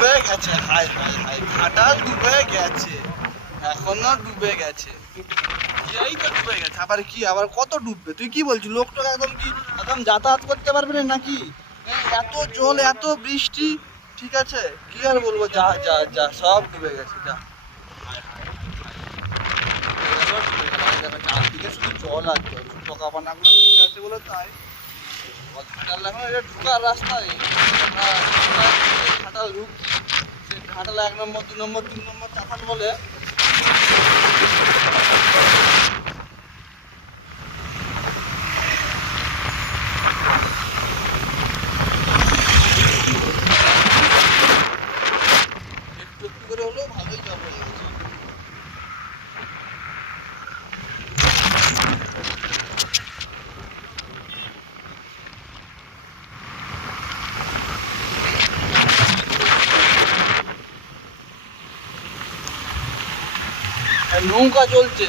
ডুবে গেছে high high high Ghatal ডুবে গেছে, এখনও ডুবে গেছে। এই তো ডুবে গেছে, আবার কি, আবার কত ডুববে? তুই কি বলছিস? লোকটা একদম কি, একদম যাতায়াত করতে পারবে না নাকি? এত জল, এত বৃষ্টি, ঠিক আছে? কি আর বলব? যা যা যা, সব ডুবে গেছে, যা। চারদিকে শুধু জল আর জল ঠিক আছে বলে তাই? ঘাটাল এখন এটা ঢুকার রাস্তা নেই আমরা ঘাটাল ঢুকছি সে ঘাটাল এক নম্বর দু নম্বর তিন নম্বর চাথান বলে নৌকা চলছে।